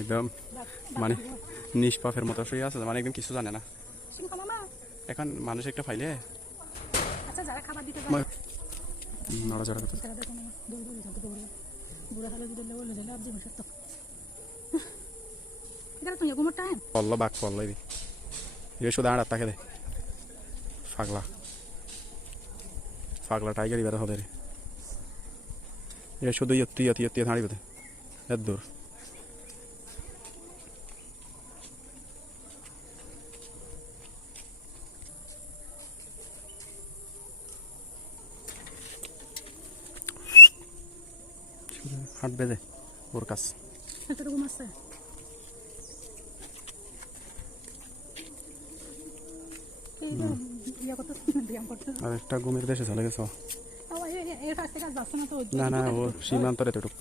একদম মানে নিষ্পাপের মতো শুয়ে আছে, মানে একদম কিছু জানে না। এখন মানুষ একটা ফাইলে নড়াচড়া করতে পড়লো বাঘ পড়লো এ শুধু আর তাকে দে পাগলা পাগলা টাইগার বেড়া হবে রে এ শুধু ইয়ত্তি ইয়ত্তি ইয়ত্তি হাঁড়িবে এত দূর হাঁটবে দে ওর কাছ আর একটা ঘুমের দেশে চলে গেছ না না ও সীমান্তরে এতটুকু